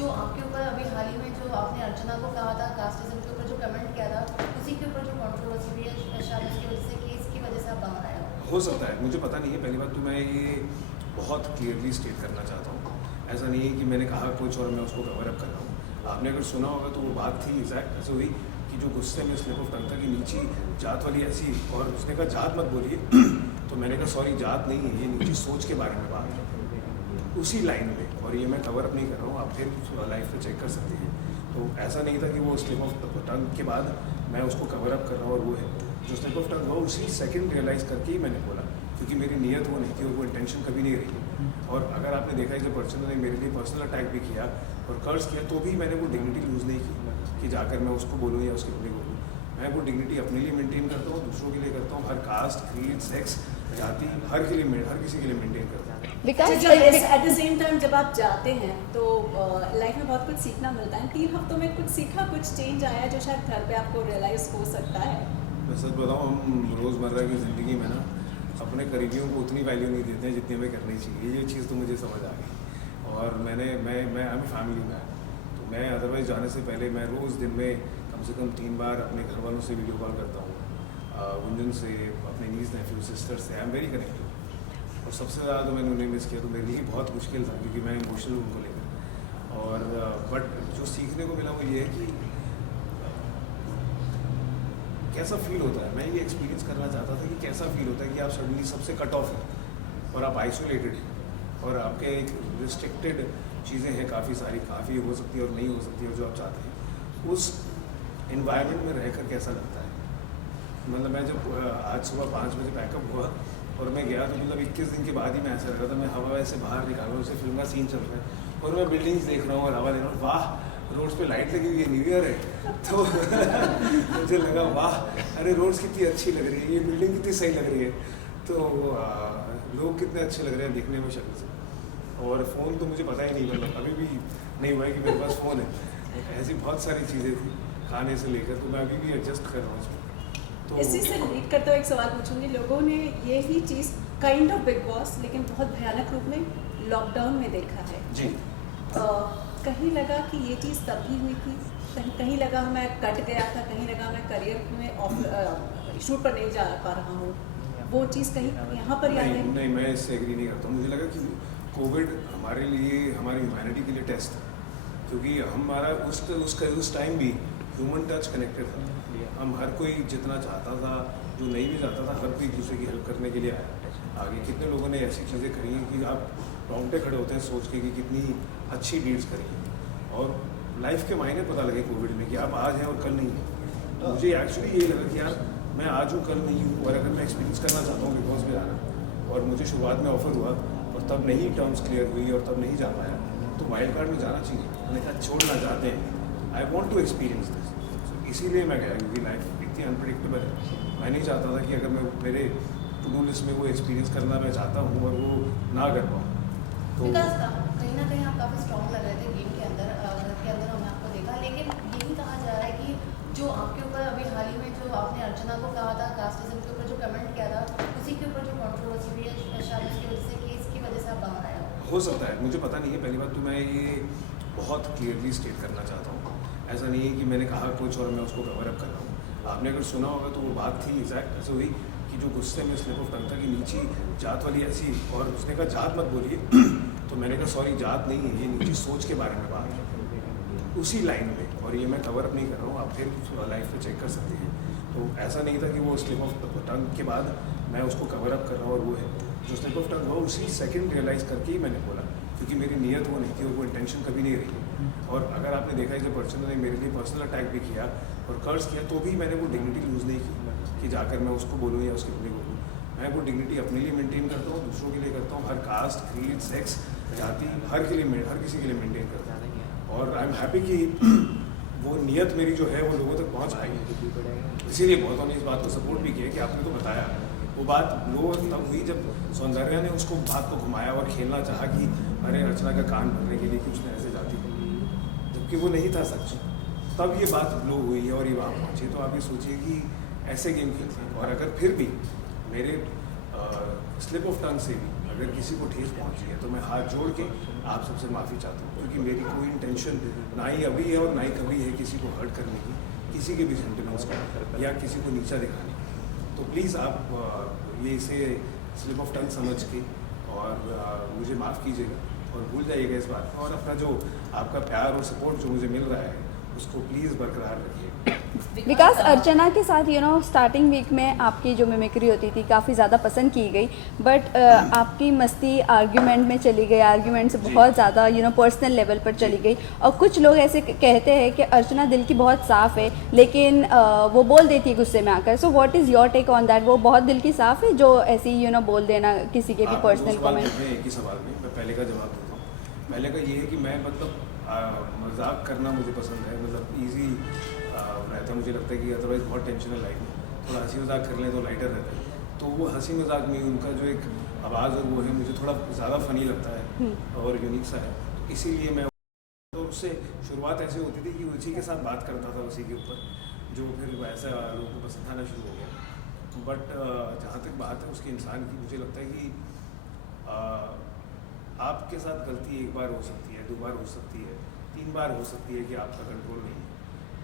जो आपके ऊपर अभी हाल ही में जो आपने अर्चना को कहा था कास्टिज्म के ऊपर जो कमेंट किया था, उसी के ऊपर जो कंट्रोवर्सी हुई है शायद उसकी वजह से केस की वजह से आप बाहर आए हो सकता है, मुझे पता नहीं है। पहली बात तो मैं ये बहुत क्लियरली स्टेट करना चाहता हूँ, ऐसा नहीं है कि मैंने कहा कुछ और मैं उसको कवर अप कर रहा हूँ। आपने अगर सुना होगा तो वो बात थी एग्जैक्ट ऐसे हुई कि जो गुस्से में स्लिप ऑफ टंग था कि नीची जात वाली ऐसी, और उसने कहा जात मत बोलिए तो मैंने कहा सॉरी जात नहीं है, ये नीची सोच के बारे में बात है उसी लाइन में, और ये मैं कवर अप नहीं कर रहा हूँ, आप फिर लाइफ में चेक कर सकते हैं। तो ऐसा नहीं था कि वो स्लिप ऑफ टंग के बाद मैं उसको कवर अप कर रहा हूँ, और वो है जो स्लिप ऑफ टंग हुआ उसी सेकंड रियलाइज़ करके ही मैंने बोला, क्योंकि मेरी नीयत वो नहीं थी और वो इंटेंशन कभी नहीं रही। और अगर आपने देखा है कि पर्सन ने मेरे लिए पर्सनल अटैक भी किया और कर्ज किया तो भी मैंने वो डिग्निटी लूज़ नहीं की कि जाकर मैं उसको बोलूँ या उसकी बुरी बोलूँ। मैं वो डिग्निटी अपने लिए मेंटेन करता हूँ, दूसरों के लिए करता हूँ, हर कास्ट, क्रीड, सेक्स, जाति, हर किसी के लिए मेंटेन करता हूँ। विकास एट द सेम टाइम जब आप जाते हैं तो लाइफ में बहुत कुछ सीखना मिलता है। 3 हफ्तों में कुछ सीखा, कुछ चेंज आया जो शायद घर पे आपको रियलाइज हो सकता है? मैं सच बताऊँ, हम रोज़मर्रा की ज़िंदगी में ना अपने करीबियों को उतनी वैल्यू नहीं देते हैं जितनी हमें करनी चाहिए। ये चीज़ तो मुझे समझ आ गई। और मैं फैमिली मैन, तो मैं अदरवाइज़ जाने से पहले मैं रोज़ दिन में कम से कम 3 बार अपने घर वालों से वीडियो कॉल करता हूँ, गुंजन से, अपने नीस नेफ्यू सिस्टर से। I am very connected. और सबसे ज़्यादा तो मैंने उन्हें मिस किया, तो मेरे लिए बहुत मुश्किल था क्योंकि मैं इमोशनल उनको लेकर। और बट जो सीखने को मिला वो ये है कि कैसा फील होता है। मैं ये एक्सपीरियंस करना चाहता था कि कैसा फील होता है कि आप सडनली सबसे कट ऑफ हैं और आप आइसोलेटेड हैं और आपके एक रिस्ट्रिक्टेड चीज़ें हैं, काफ़ी हो सकती है और नहीं हो सकती है जो आप चाहते हैं। उस इन्वायरमेंट में रहकर कैसा लगता है। मतलब मैं जब आज सुबह 5 बजे पैकअप हुआ और मैं गया तो मतलब 21 दिन के बाद ही मैं ऐसा लगा था, मैं हवा से बाहर निकाल रहा हूँ, उसे फिल्म का सीन चल रहा है और मैं बिल्डिंग्स देख रहा हूँ और हवा ले रहा हूँ, वाह रोड्स पे लाइट लगी हुई है, न्यू ईयर है। तो मुझे लगा वाह, अरे रोड्स कितनी अच्छी लग रही है, ये बिल्डिंग कितनी सही लग रही है, तो लोग कितने अच्छे लग रहे हैं दिखने में शक्ल से। और फ़ोन तो मुझे पता ही नहीं, मतलब अभी भी नहीं हुआ है कि मेरे पास फ़ोन है। ऐसी बहुत सारी चीज़ें थी खाने से लेकर, तो मैं अभी भी एडजस्ट कर रहा हूँ उसमें। तो इसी से लीड करते हुए एक सवाल पूछूंगी। लोगों ने यही चीज़ काइंड ऑफ बिग बॉस लेकिन बहुत भयानक रूप में लॉकडाउन में देखा है जी। कहीं लगा कि ये चीज़ तब ही हुई थी, कहीं लगा मैं कट गया था, कहीं लगा मैं करियर में शूट पर नहीं जा पा रहा हूँ, वो चीज़ कहीं यहाँ पर याद है? नहीं, मैं इससे एग्री नहीं करता हूँ। मुझे लगा कि कोविड हमारे लिए, हमारी ह्यूमैनिटी के लिए टेस्ट था, क्योंकि हमारा उस टाइम भी ह्यूमन टच कनेक्टेड था। हम हर कोई जितना चाहता था, जो नहीं भी चाहता था, हर कोई एक दूसरे की हेल्प करने के लिए आया। आगे कितने लोगों ने ऐसी चीज़ें करी हैं कि आप रोंगटे खड़े होते हैं सोच के कि कितनी अच्छी डीड्स करी हैं। और लाइफ के मायने पता लगे कोविड में कि आप आज हैं और कल नहीं हैं। तो मुझे एक्चुअली यही लगा कि यार मैं आज हूँ कल नहीं हूँ, और अगर मैं एक्सपीरियंस करना चाहता हूँ बिग बॉस में जाना, और मुझे शुरुआत में ऑफर हुआ और तब नहीं टर्म्स क्लियर हुई और तब नहीं जा पाया, तो वाइल्ड कार्ड में जाना चाहिए। मैंने कहा छोड़ना चाहते हैं, I want to experience this, इसीलिए मैं गया, क्योंकि लाइफ इतनी अनप्रिडिक्टेबल है। मैं नहीं चाहता था कि अगर मैं मेरे टू डू लिस्ट में वो एक्सपीरियंस करना मैं चाहता हूँ और वो ना कर पाऊँ। तो विकास, कहीं ना कहीं आप काफ़ी स्ट्रॉन्ग लग रहे थे गेम के अंदर, घर के अंदर हमने आपको देखा, लेकिन यही कहा जा रहा है कि जो आपके ऊपर अभी हाल ही में जो आपने अर्चना को कहा था कास्टिज्म के ऊपर जो कमेंट किया था, उसी के ऊपर जो कंट्रोवर्सी हुई है शायद उसकी वजह से केस की वजह से आप बाहर आए हो सकता है, मुझे पता नहीं है। पहली बात तो मैं ये बहुत क्लियरली स्टेट करना चाहता हूँ, ऐसा नहीं है कि मैंने कहा कुछ और मैं उसको कवर अप कर रहा हूँ। आपने अगर सुना होगा तो वो बात थी एग्जैक्ट ऐसे हुई कि जो गुस्से में स्लिप ऑफ टंग था कि नीची जात वाली ऐसी, और उसने कहा जात मत बोलिए तो मैंने कहा सॉरी जात नहीं है, ये नीची सोच के बारे में बात है उसी लाइन में, और ये मैं कवर अप नहीं कर रहा हूँ, आप फिर लाइफ में चेक कर सकते हैं। तो ऐसा नहीं था कि वो स्लिप ऑफ टंग के बाद मैं उसको कवर अप कर रहा हूँ, और वो है जो स्लिप ऑफ टंग हुआ उसी सेकंड रियलाइज़ करके ही मैंने बोला, क्योंकि मेरी नीयत वो नहीं थी और वो इंटेंशन कभी नहीं रही। और अगर आपने देखा है कि पर्सन ने मेरे लिए पर्सनल अटैक भी किया और कर्ज किया, तो भी मैंने वो डिग्निटी लूज़ नहीं की कि जाकर मैं उसको बोलूँ या उसकी बुरी बोलूँ। मैं वो डिग्निटी अपने लिए मेंटेन करता हूँ, दूसरों के लिए करता हूँ, हर कास्ट, क्रीड, सेक्स, जाति, हर किसी के लिए मेंटेन करता हूँ। और आई एम हैप्पी कि वो नीयत मेरी जो है वो लोगों तक पहुँच पाई। इसीलिए बहुतों ने इस बात को सपोर्ट भी किया कि आपने तो बताया। वो बात लो तब हुई जब सौंदर्या ने उसको बात को घुमाया और खेलना चाहा कि अरे अर्चना का कान भरने के लिए कि उसने ऐसे जाती की, जबकि वो नहीं था सच। तब ये बात लो हुई है और ये वहाँ पहुँची। तो आप ये सोचिए कि ऐसे गेम खेलते हैं, और अगर फिर भी मेरे स्लिप ऑफ टंग से भी अगर किसी को ठेस पहुंची है तो मैं हाथ जोड़ के आप सबसे माफ़ी चाहता हूँ, क्योंकि मेरी कोई इंटेंशन ना ही अभी है और ना ही कभी है किसी को हर्ट करने की, किसी के भी सेंटिमेंट्स का या किसी को नीचा दिखाने की। तो प्लीज़ आप ये इसे स्लिप ऑफ टंग समझ के और मुझे माफ़ कीजिएगा और भूल जाइएगा इस बात को, और अपना जो आपका प्यार और सपोर्ट जो मुझे मिल रहा है उसको प्लीज़ बरकरार रखिए। विकास, अर्चना के साथ स्टार्टिंग वीक में आपकी जो मिमिक्री होती थी काफ़ी ज़्यादा पसंद की गई, बट आपकी मस्ती आर्ग्यूमेंट में चली गई, आर्ग्यूमेंट से बहुत ज़्यादा पर्सनल लेवल पर चली गई, और कुछ लोग ऐसे कहते हैं कि अर्चना दिल की बहुत साफ़ है लेकिन वो बोल देती है गुस्से में आकर। So what is your take on that? वो बहुत दिल की साफ़ है जो ऐसी बोल देना किसी के भी पर्सनल कमेंट? एक ही सवाल में मैं पहले का जवाब देता हूँ। पहले का ये है कि मैं मतलब मजाक करना मुझे पसंद है, मतलब ईजी रहता है। मुझे लगता है कि अदरवाइज बहुत टेंशन है लाइफ में, थोड़ा हंसी मजाक कर लें तो लाइटर रहता है। तो वो हंसी मजाक में उनका जो एक आवाज़ और वो है मुझे थोड़ा ज़्यादा फ़नी लगता है और यूनिक सा है, तो इसीलिए मैं तो उससे शुरुआत ऐसी होती थी कि उसी के साथ बात करता था, उसी के ऊपर, जो फिर वैसा लोगों को पसंद आना शुरू हो गया। बट जहाँ तक बात है उसके इंसान की, मुझे लगता है कि आपके साथ गलती एक बार हो सकती है, 2 बार हो सकती है, 3 बार हो सकती है कि आपका कंट्रोल नहीं है।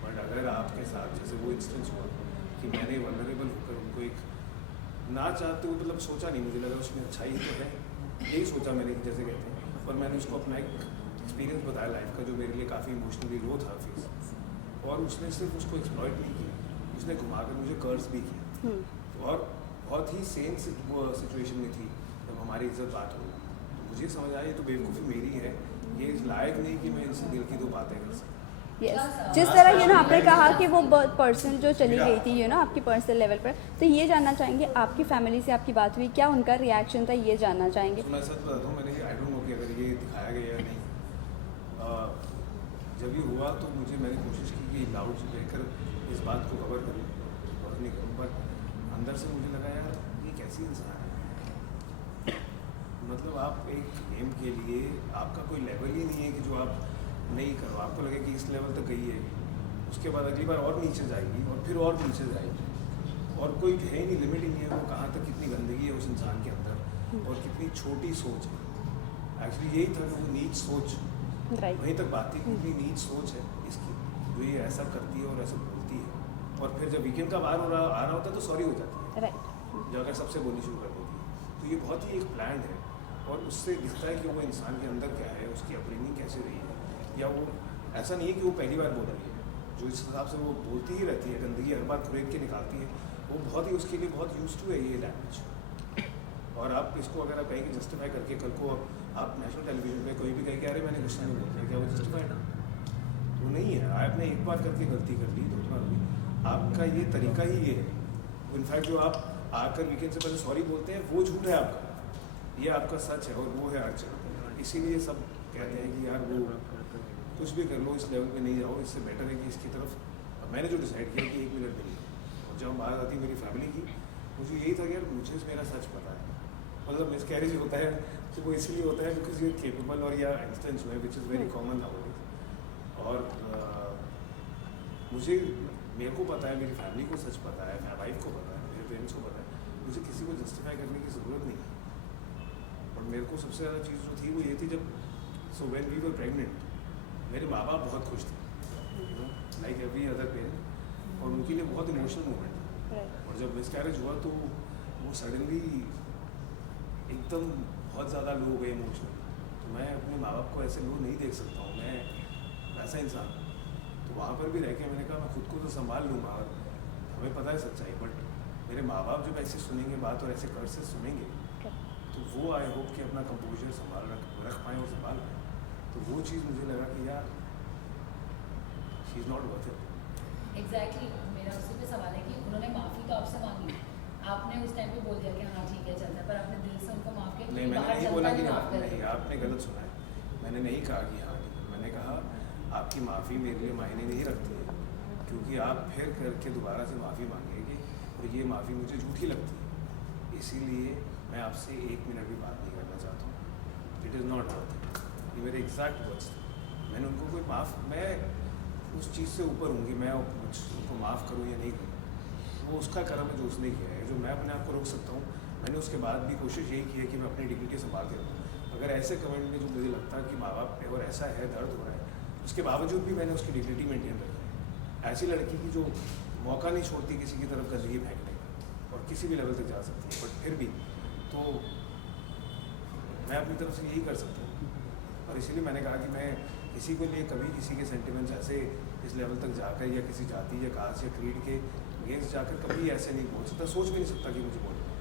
बट अगर आपके साथ जैसे वो इंस्टेंस हुआ कि मैंने वल्नरेबल होकर उनको एक ना चाहते हुए, मतलब सोचा नहीं, मुझे लगा उसमें अच्छाई तो है, यही सोचा मैंने जैसे कहते हैं, और मैंने उसको अपना एक एक्सपीरियंस बताया लाइफ का जो मेरे लिए काफ़ी इमोशनली लो था फेस, और उसने सिर्फ उसको एक्सप्लॉइट नहीं किया, उसने घुमाकर मुझे कर्ज भी किया, और बहुत ही सेम सिचुएशन में थी जब हमारी इज्जत बात हो। तो मुझे समझ आया ये तो बेवकूफ़ी मेरी है, ये इस लायक नहीं कि मैं इनसे दिल की 2 बातें कर सकूँ। जिस तरह आपने कहा कि वो पर्सन जो चली गई थी आपकी पर्सनल लेवल पर, तो ये जानना चाहेंगे आपकी फैमिली से आपकी बात हुई, क्या उनका रिएक्शन था, ये जानना चाहेंगे। तो मैं सच बताता हूँ, मैंने आई डोंट नो कि अगर ये दिखाया गया या नहीं, जब ये हुआ तो मैंने कोशिश की कि लाउड से रहकर इस बात को कवर करूँ और नहीं करूँ, बट अंदर से मुझे लगा यार ये कैसी इंसान है, मतलब आप एक गेम के लिए आपका कोई लेवल ही नहीं है कि जो आप नहीं करो, आपको लगे कि इस लेवल तक गई है, उसके बाद अगली बार और नीचे जाएगी और फिर और नीचे जाएगी, और कोई है ही नहीं, लिमिट ही नहीं है वो कहाँ तक कितनी गंदगी है उस इंसान के अंदर और कितनी छोटी सोच है। एक्चुअली यही था कि वो नीच सोच वहीं तक बात थी, कितनी नीच सोच है इसकी, जो ये ऐसा करती है और ऐसा बोलती है, और फिर जब वीकेंड का बार आ रहा होता है तो सॉरी हो जाती है, जो अगर सबसे बोलनी शुरू कर देती है। तो ये बहुत ही एक प्लान है, और उससे दिखता है कि वो इंसान के अंदर क्या है, उसकी अपब्रिंगिंग कैसे रही है, या वो ऐसा नहीं है कि वो पहली बार बोल रही है, जो इस हिसाब से वो बोलती ही रहती है, गंदगी हर बार खुरेद के निकालती है, वो बहुत ही उसके लिए बहुत यूज टू है ये लैंग्वेज। और आप इसको अगर आप कहेंगे जस्टिफाई करके, कल को आप नेशनल टेलीविजन पे कोई भी कहे कि अरे मैंने गुस्सा नहीं बोल रहा, क्या वो जस्टिफाइड है? वो नहीं है। आपने एक बार करके गलती कर ली, 2 बार हुई, आपका ये तरीका ही ये है। इनफैक्ट जो आप आकर वीकेंड से पहले सॉरी बोलते हैं वो झूठ है आपका, ये आपका सच है, और वो है अर्चना। इसीलिए सब कहते हैं कि यार वो कुछ भी कर लो, इस लेवल पे नहीं जाओ, इससे बेटर है कि इसकी तरफ। मैंने जो डिसाइड किया कि 1 मिनट मिली, और जब बात आती मेरी फैमिली की, मुझे यही था कि यार मुझे मेरा सच पता है, मतलब मिसकैरेज होता है तो वो इसलिए होता है बिकॉज यू केपेबल, और या इंस्टेंस हुए which is very common nowadays. और मेरे को पता है, मेरी फैमिली को सच पता है, मेरी वाइफ को पता है, मेरे पेरेंट्स को पता है, मुझे किसी को जस्टिफाई करने की ज़रूरत नहीं है। और मेरे को सबसे ज़्यादा चीज़ जो थी वो ये थी, जब व्हेन वी वर प्रेग्नेंट, मेरे माँ बाप बहुत खुश थे, लाइक एवरी अदर पेरेंट, और उनके लिए बहुत इमोशनल मोमेंट था। और जब मिसकैरेज हुआ तो वो सडनली एकदम बहुत ज़्यादा लो हो गए इमोशनल। तो मैं अपने माँ बाप को ऐसे लो नहीं देख सकता हूँ, मैं वैसा इंसान। तो वहाँ पर भी रह के मैंने कहा मैं खुद को तो संभाल लूँगा, और हमें पता है सच्चाई, बट मेरे माँ बाप जब ऐसे सुनेंगे बात और ऐसे कर्सेस सुनेंगे, तो वो आई होप कि अपना कंपोजर संभाल रख पाएँ और संभाल पाएँ। तो वो चीज़ मुझे लगा कि यार she is not worth it. Exactly. मेरा उसी पे सवाल है कि उन्होंने माफ़ी तो आपसे मांगी, आपने उस टाइम पे बोल दिया कि हाँ ठीक है चलता है, पर आपने दिल से उनको माफ़ किया? नहीं, मैंने नहीं बोला कि नहीं, आपने गलत सुना है। मैंने नहीं कहा कि हाँ, मैंने कहा आपकी माफ़ी मेरे लिए मायने नहीं रखती है, क्योंकि आप फिर करके दोबारा से माफ़ी मांगेंगे, और ये माफ़ी मुझे झूठी लगती है, इसीलिए मैं आपसे 1 मिनट भी बात नहीं करना चाहता हूँ। It is not worth it. ये मेरे एग्जैक्ट वर्ड्स थे। मैंने उनको कोई मैं उस चीज़ से ऊपर हूँ कि मैं उनको माफ़ करूँ या नहीं करूँ, वो उसका कर्म है जो उसने किया है। जो मैं अपने आप को रोक सकता हूँ, मैंने उसके बाद भी कोशिश यही की है कि मैं अपनी डिग्निटी संभाल के रखूँ। अगर ऐसे कमेंट में जो मुझे लगता है कि माँ बाप पे और ऐसा है, दर्द हो रहा है, उसके बावजूद भी मैंने उसकी डिग्निटी मेंटेन रखी है। ऐसी लड़की की जो मौका नहीं छोड़ती किसी की तरफ गंदगी फेंकने का और किसी भी लेवल तक जा सकती है, बट फिर भी तो मैं अपनी तरफ से यही कर सकता हूँ। और इसीलिए मैंने कहा कि मैं किसी के लिए कभी किसी के सेंटिमेंट्स ऐसे इस लेवल तक जाकर या किसी जाति या कास्ट या क्रीड के अगेंस्ट जाकर कभी ऐसे नहीं बोल सकता, सोच भी नहीं सकता कि मुझे बोलना।